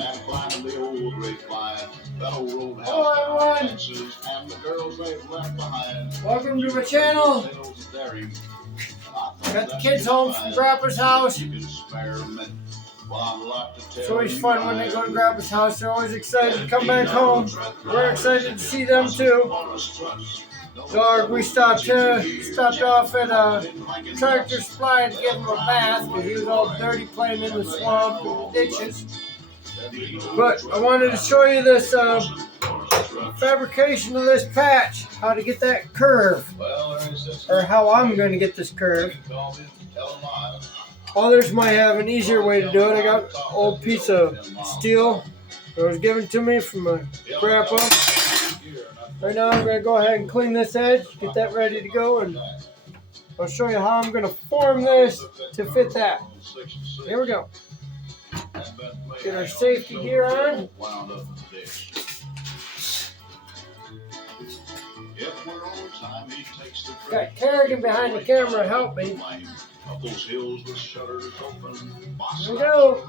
and climbing the old grapevine. That old roadhouse Hello, everyone. Texas, and the girls they've left behind. Welcome to my channel. Got the kids home from Grandpa's house. It's always fun when they go to Grandpa's house. They're always excited to come back home. We're excited to see them too. Dog, we stopped off at a Tractor Supply to give him a bath because he was all dirty playing in the swamp and the ditches. But I wanted to show you this fabrication of this patch, how to get that curve, or how I'm going to get this curve. Others might have an easier way to do it. I got an old piece of steel that was given to me from my grandpa. Right now I'm going to go ahead and clean this edge, get that ready to go, and I'll show you how I'm going to form this to fit that. Here we go. Get our safety gear on. Got Kerrigan behind the camera to help me. Here we go.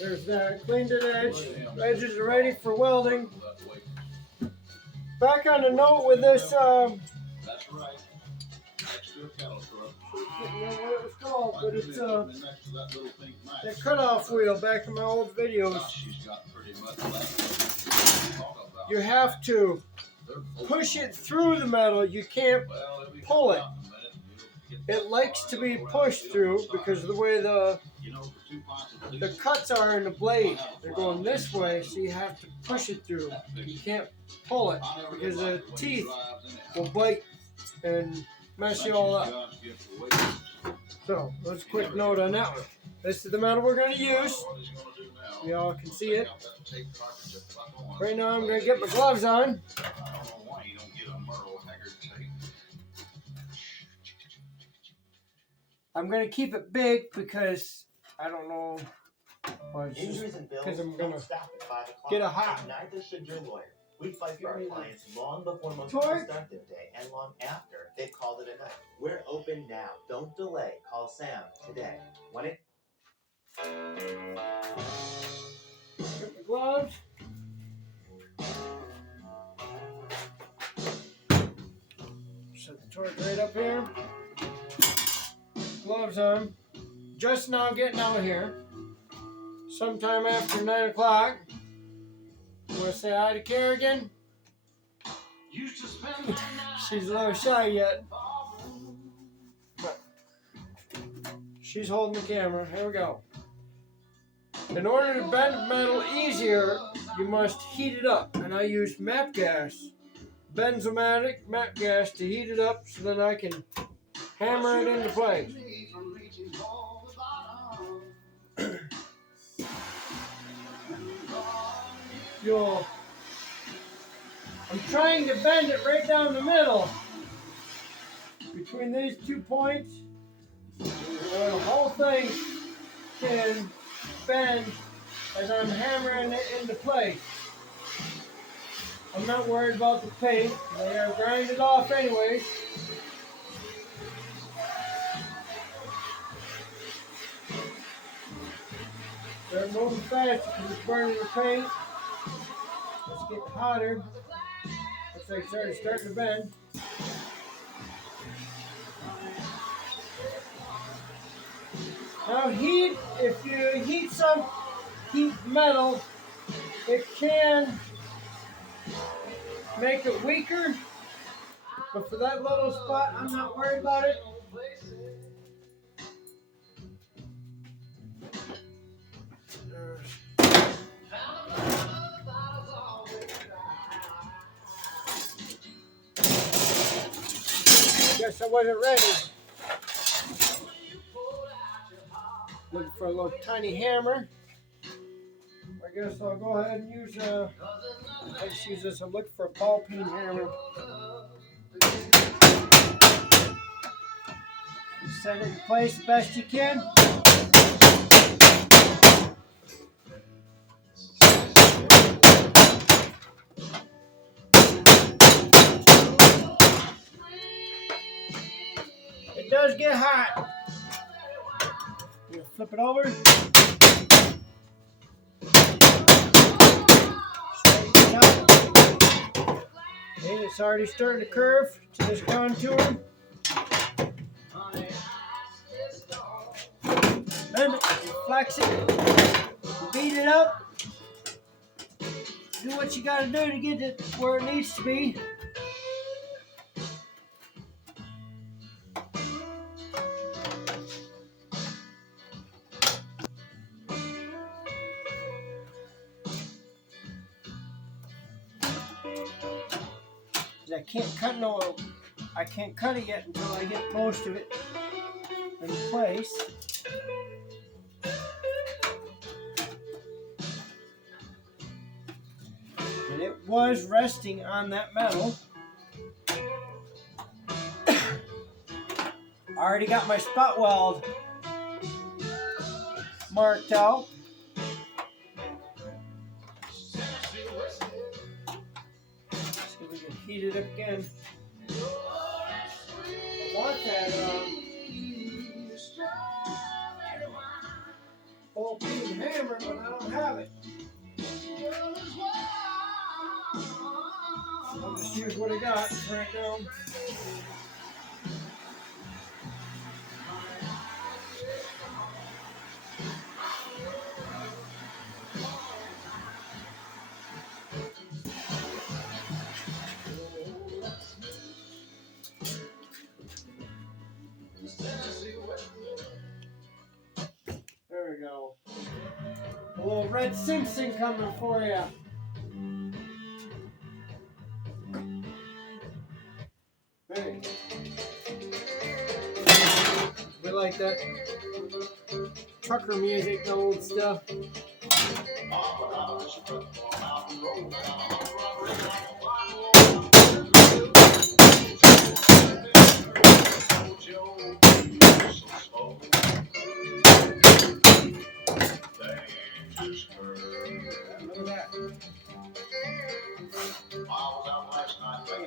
There's that, cleaned it edge. Edges are ready for welding. Back on the note with this, I don't know what it was called, but it's that cutoff wheel back in my old videos. You have to push it through the metal, you can't pull it. It likes to be pushed through because of the way the cuts are in the blade. They're going this way, so you have to push it through. You can't pull it because the teeth will bite and mess you all up. So, that's a quick note on that one. This is the metal we're going to use. Y'all can see it. Right now I'm going to get my gloves on. I'm going to keep it big because I don't know, because I'm going to get a hot. Neither should your lawyer. We fight for our clients long before most productive day and long after they've called it a night. We're open now. Don't delay. Call Sam today. Get the gloves. Set the torch right up here. Gloves on. Just now getting out here. Sometime after 9 o'clock. I'm going to say hi to Kerrigan. She's a little shy yet. But she's holding the camera. Here we go. In order to bend metal easier, you must heat it up. And I use MAP gas. Benzomatic MAP gas to heat it up so that I can hammer it into place. I'm trying to bend it right down the middle between these 2 points. The whole thing can bend as I'm hammering it into place. I'm not worried about the paint. They are grinded off anyways. They're moving fast because it's burning the paint. Let's get hotter. Looks like it's already starting to bend. Now if you heat metal, it can make it weaker. But for that little spot, I'm not worried about it. guess I wasn't ready. Looking for a little tiny hammer. I guess I'll go ahead and use I just use this. I'm looking for a ball peen hammer. Set it in place the best you can. It does get hot. I'm gonna flip it over. Straighten it out. Okay, it's already starting to curve to this contour. Bend it, flex it, beat it up. Do what you gotta do to get it where it needs to be. I can't cut it yet until I get most of it in place. And it was resting on that metal. I already got my spot weld marked out. See if we can heat it up again. I want that ball peen hammer, but I don't have it. I'll just use what I got right now. There we go. A little Red Simpson coming for you. Hey. We like that trucker music, the old stuff. Look at that.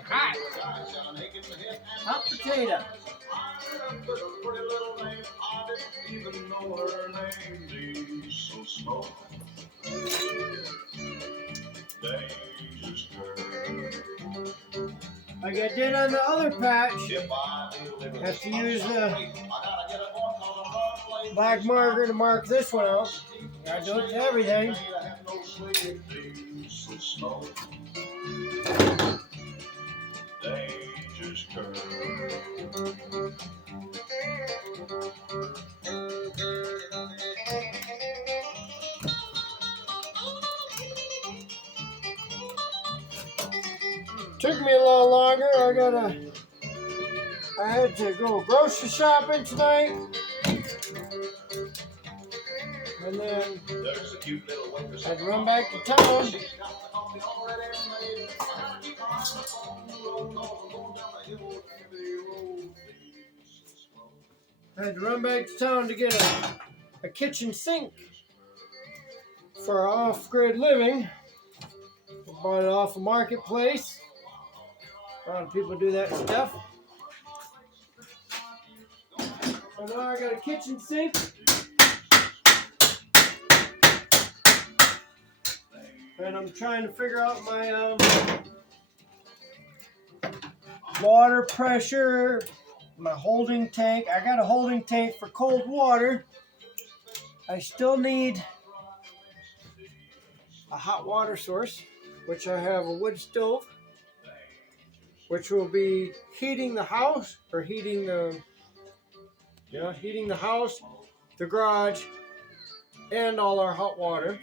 Hot. Hot potato. Like I did on the other patch, have to use the black marker to mark this one out. Gotta do it to everything. Took me a little longer. I had to go grocery shopping tonight. And then I had to run back to town. I had to run back to town to get a kitchen sink for off-grid living. I bought it off a marketplace. A lot of people do that stuff. So now I got a kitchen sink. And I'm trying to figure out my water pressure, my holding tank. I got a holding tank for cold water. I still need a hot water source, which I have a wood stove, which will be heating the house, or heating the house, the garage, and all our hot water.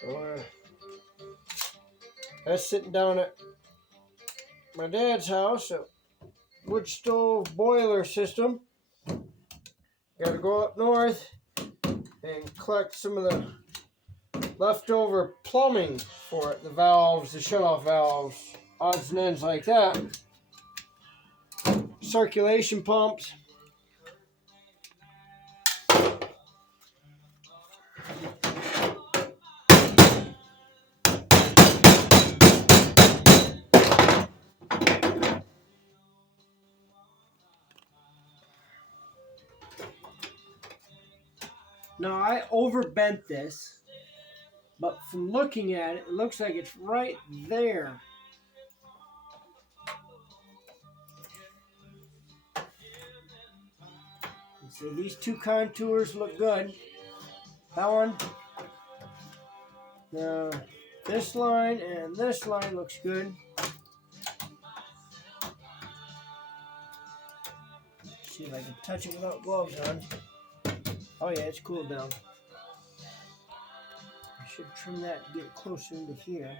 So that's sitting down at my dad's house, a wood stove boiler system. Got to go up north and collect some of the leftover plumbing for it, the valves, the shutoff valves, odds and ends like that. Circulation pumps. Now I overbent this, but from looking at it, it looks like it's right there. So these two contours look good. That one, this line and this line looks good. See if I can touch it without gloves on. Oh yeah, it's cooled down. I should trim that and get closer into here.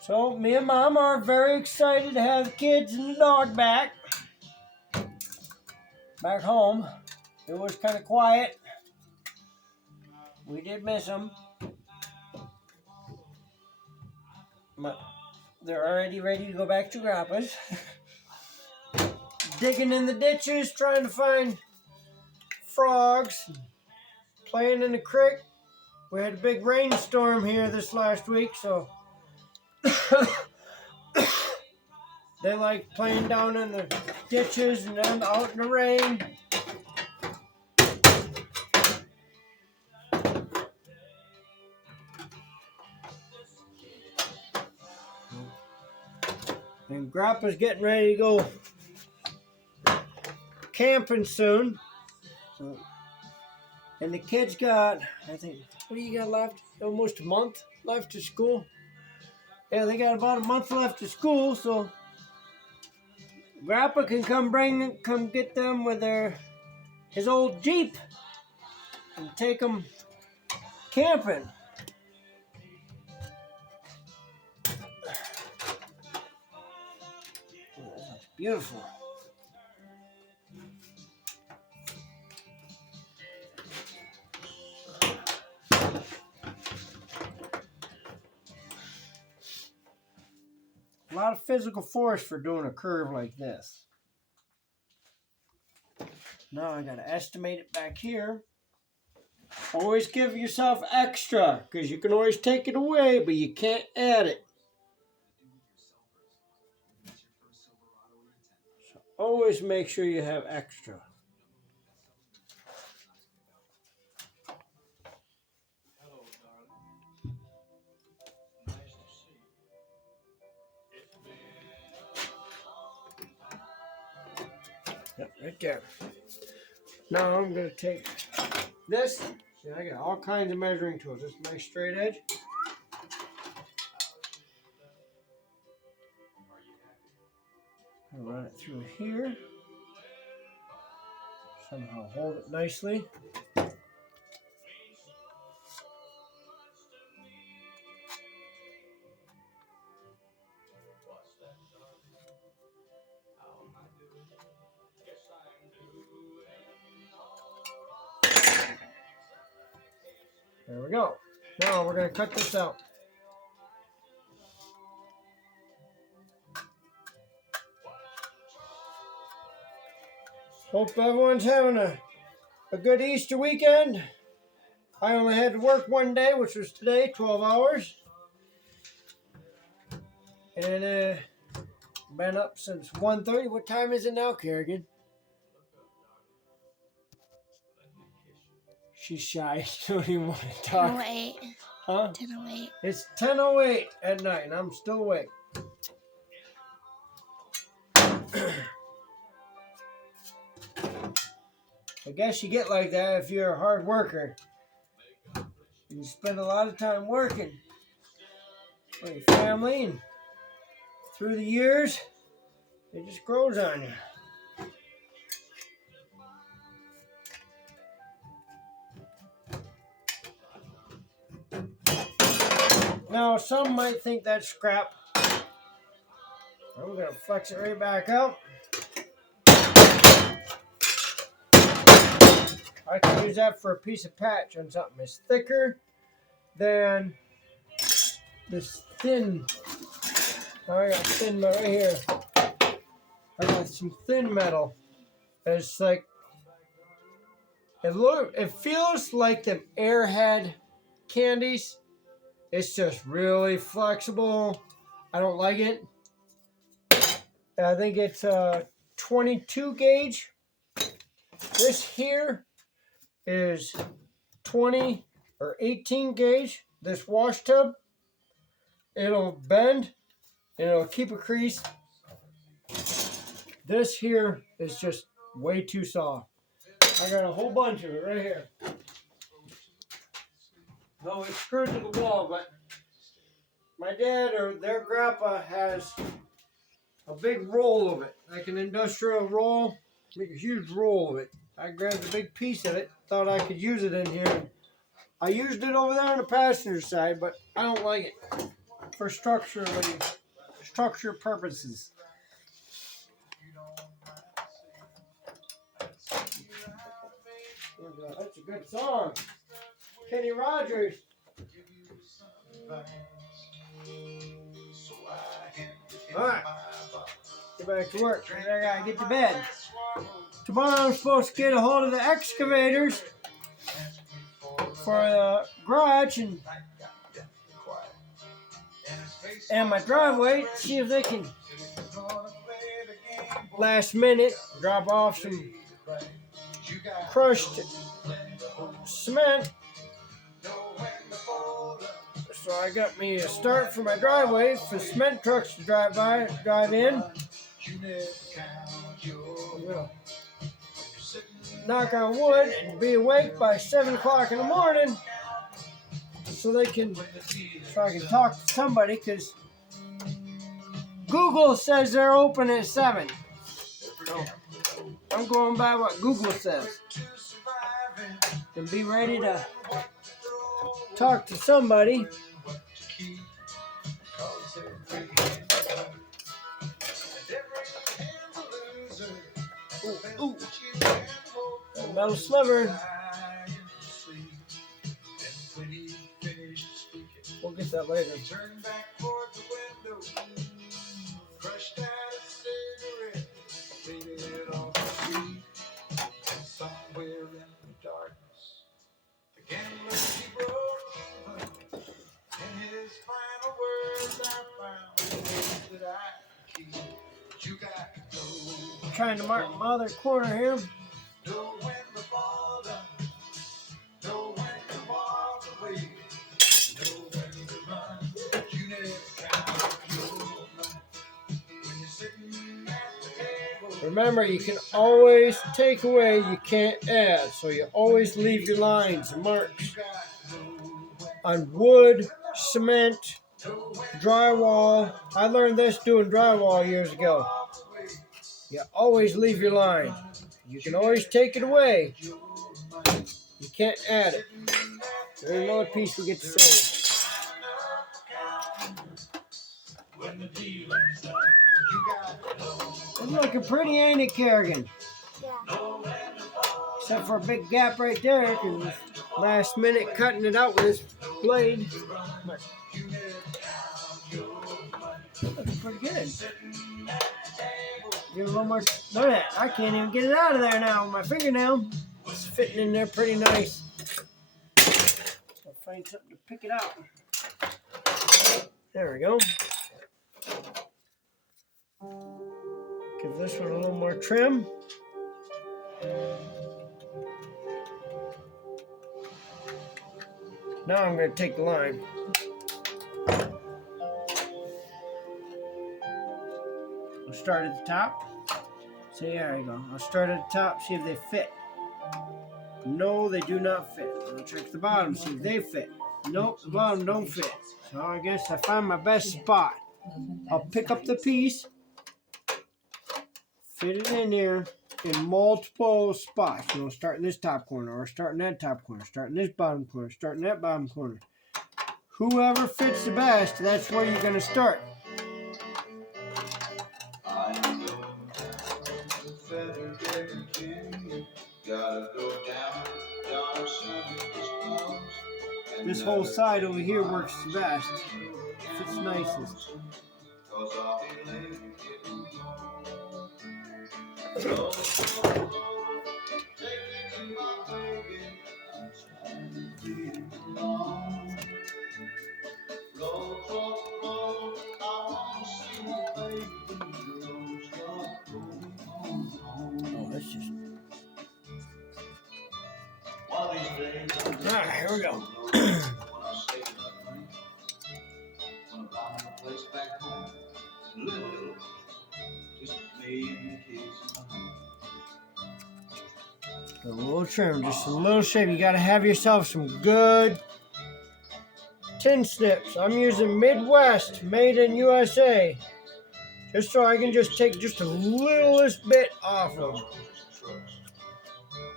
So me and Mom are very excited to have the kids and the dog back home. It was kind of quiet. We did miss them. But they're already ready to go back to Grandpa's. Digging in the ditches, trying to find frogs. Playing in the creek. We had a big rainstorm here this last week, so they like playing down in the ditches and then out in the rain. And Grandpa's getting ready to go camping soon. So, and the kids got, I think, what do you got left? Almost a month left to school. Yeah, they got about a month left to school, so Grandpa can come get them with his old Jeep and take them camping. Oh, that's beautiful. A lot of physical force for doing a curve like this. Now I gotta estimate it back here. Always give yourself extra, because you can always take it away, but you can't add it. So always make sure you have extra. Yep, right there. Now I'm going to take this. See, I got all kinds of measuring tools. This is my straight edge. I'll run it through here. Somehow hold it nicely. There we go. Now we're going to cut this out. Hope everyone's having a good Easter weekend. I only had to work one day, which was today, 12 hours. And been up since 1:30. What time is it now, Kerrigan? She's shy. She don't even want to talk. 10:08. Huh? 10:08. It's 10:08 at night, and I'm still awake. I guess you get like that if you're a hard worker. You spend a lot of time working for your family, and through the years, it just grows on you. Now, some might think that's scrap. I'm going to flex it right back up. I can use that for a piece of patch on something that's thicker than this thin. I got thin metal right here. I got some thin metal. It's like it feels like them Airhead candies. It's just really flexible. I don't like it. I think it's a 22 gauge. This here is 20 or 18 gauge. This wash tub, it'll bend and it'll keep a crease. This here is just way too soft. I got a whole bunch of it right here. No, it's screwed to the wall, but my dad or their grandpa has a big roll of it, like an industrial roll, like a huge roll of it. I grabbed a big piece of it, thought I could use it in here. I used it over there on the passenger side, but I don't like it for structure purposes. That's a good song. Kenny Rogers. Alright. Get back to work. I gotta get to bed. Tomorrow I'm supposed to get a hold of the excavators for the garage and my driveway. See if they can last minute drop off some crushed cement. So I got me a start for my driveway for cement trucks to drive in. Knock on wood and be awake by 7 o'clock in the morning so I can talk to somebody, because Google says they're open at 7. So I'm going by what Google says and be ready to talk to somebody. Ooh. A metal sliver. We'll get that later. I'm trying to mark my other corner here. Remember, you can always take away, you can't add. So you always leave your lines and marks on wood, cement, drywall. I learned this doing drywall years ago. You always leave your line. You can always take it away. You can't add it. There's another piece we get to say. It's looking pretty, ain't it, Kerrigan? Yeah. Except for a big gap right there, because last minute cutting it out with this blade. But looks pretty good. Give it a little more. Look at that. I can't even get it out of there now with my fingernail. It's fitting in there pretty nice. I'll find something to pick it out. There we go. Give this one a little more trim. Now I'm going to take the line. I'll start at the top. See, there you go. I'll start at the top, see if they fit. No, they do not fit. I'll check the bottom, see if they fit. Nope, the bottom don't fit. So I guess I find my best spot. I'll pick up the piece, fit it in there in multiple spots. You know, start in this top corner, or start in that top corner, start in this bottom corner, start in that bottom corner. Whoever fits the best, that's where you're going to start. This whole side over here works the best. Fits nicest. Oh, that's just... Alright, here we go. A little trim, just a little shave. You gotta have yourself some good tin snips. I'm using Midwest, made in USA. Just so I can just take just the littlest bit off them.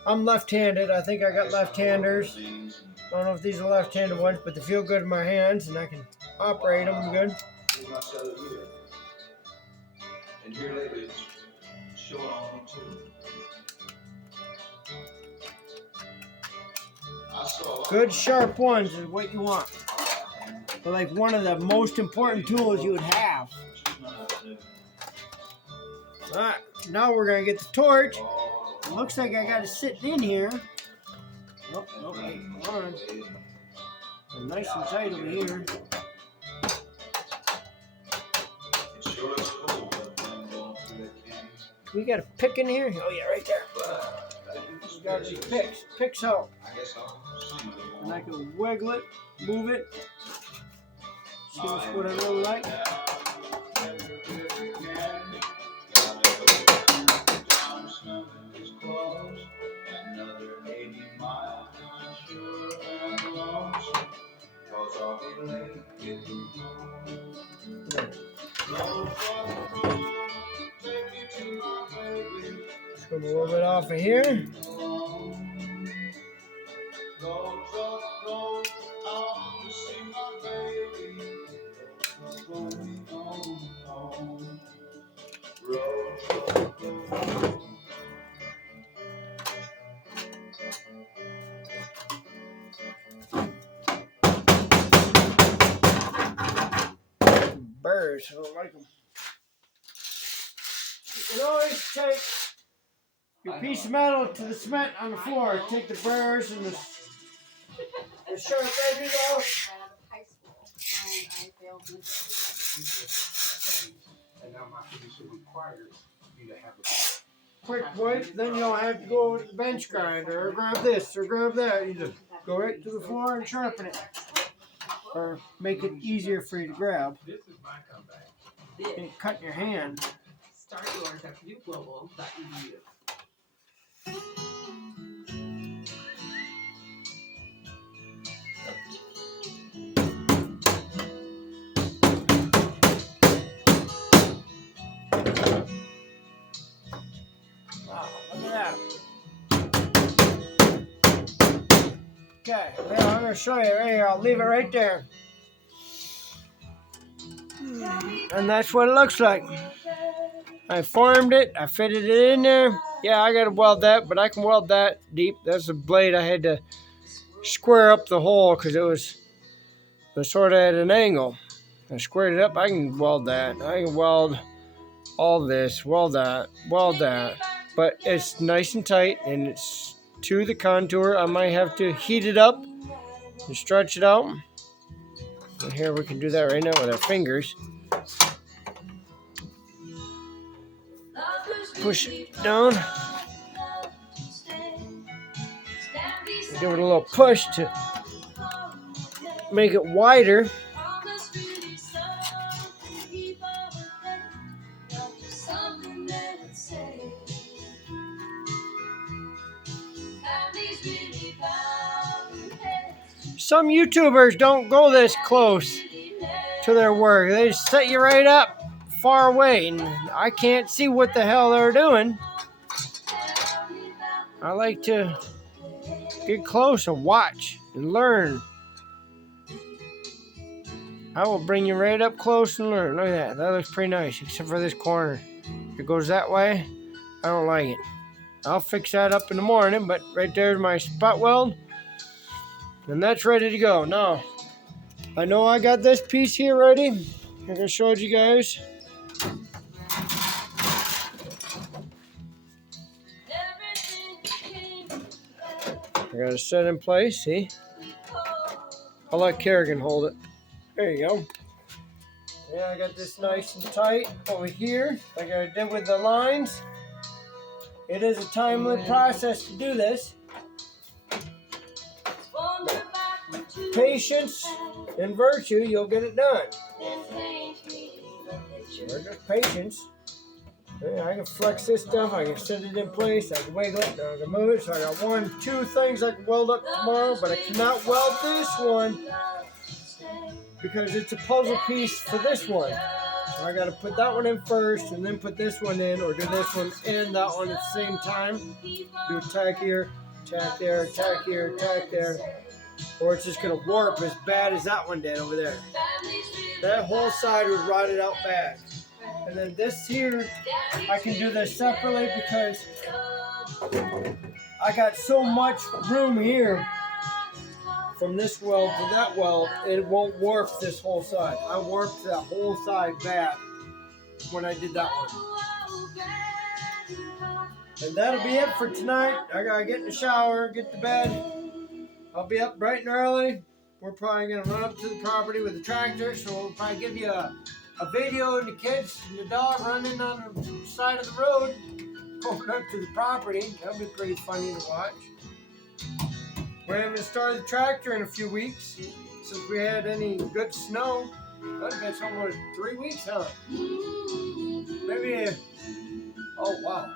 I'm left-handed. I think I got left-handers. I don't know if these are left-handed ones, but they feel good in my hands and I can operate them good. And here lately, it's showing on me too. Good sharp ones is what you want. They're like one of the most important tools you would have. Alright, now we're going to get the torch. It looks like I got it sitting in here. Nope, hey, hold on. I'm nice and tight over here. We got a pick in here? Oh yeah, right there. We got these picks. Picks out. And I can wiggle it, move it. See what I really like. Just a little bit off of here. Burrs, I don't like them. You can always take your piece of metal to the cement on the floor. Take the burrs and the sharp edges off. High school, and I failed And now my position requires you to have a Quick wipe, then you don't have to go with the bench grinder or grab this or grab that. You just go right to the floor and sharpen it. Or make it easier for you to grab. This is my comeback. And cut your hand. Start yours at viewglobal.edu. Wow, look at that. Okay, well, I'm going to show you right here. I'll leave it right there. And that's what it looks like. I formed it. I fitted it in there. Yeah, I got to weld that, but I can weld that deep. That's the blade. I had to square up the hole because it was sort of at an angle. I squared it up. I can weld that. I can weld all this, weld that, weld that. But it's nice and tight, and it's to the contour. I might have to heat it up and stretch it out. And here we can do that right now with our fingers. Push it down. Give it a little push to make it wider. Some YouTubers don't go this close to their work. They just set you right up far away, and I can't see what the hell they're doing. I like to get close and watch and learn. I will bring you right up close and learn. Look at that. That looks pretty nice, except for this corner. If it goes that way, I don't like it. I'll fix that up in the morning, but right there's my spot weld. And that's ready to go. Now, I know I got this piece here ready. Like I showed you guys. I got it set in place, see? I'll let Kerrigan hold it. There you go. Yeah, I got this nice and tight over here, like I did with the lines. It is a timely process to do this. Patience and virtue, you'll get it done. Or just patience. Yeah, I can flex this stuff, I can set it in place, I can wiggle it, I can move it. So I got 1, 2 things I can weld up tomorrow, but I cannot weld this one because it's a puzzle piece for this one. So I gotta put that one in first and then put this one in, or do this one and that one at the same time. Do a tack here, tack there, tack here, tack there. Or it's just gonna warp as bad as that one did over there. That whole side was rotted out bad. And then this here, I can do this separately because I got so much room here from this weld to that weld, it won't warp this whole side. I warped that whole side bad when I did that one. And that'll be it for tonight. I gotta get in the shower, get to bed. I'll be up bright and early. We're probably gonna run up to the property with the tractor, so we'll probably give you a video of the kids and the dog running on the side of the road going up to the property. That'll be pretty funny to watch. We're having to start the tractor in a few weeks since we had any good snow. I think it's almost 3 weeks, huh? Maybe, oh wow,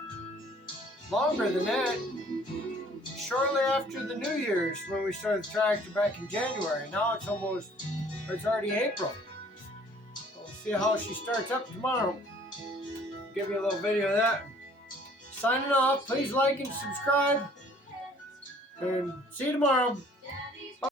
longer than that. Shortly after the New Year's when we started the tractor back in January. Now it's already April. We'll see how she starts up tomorrow. Give you a little video of that. Signing off. Please like and subscribe. And see you tomorrow.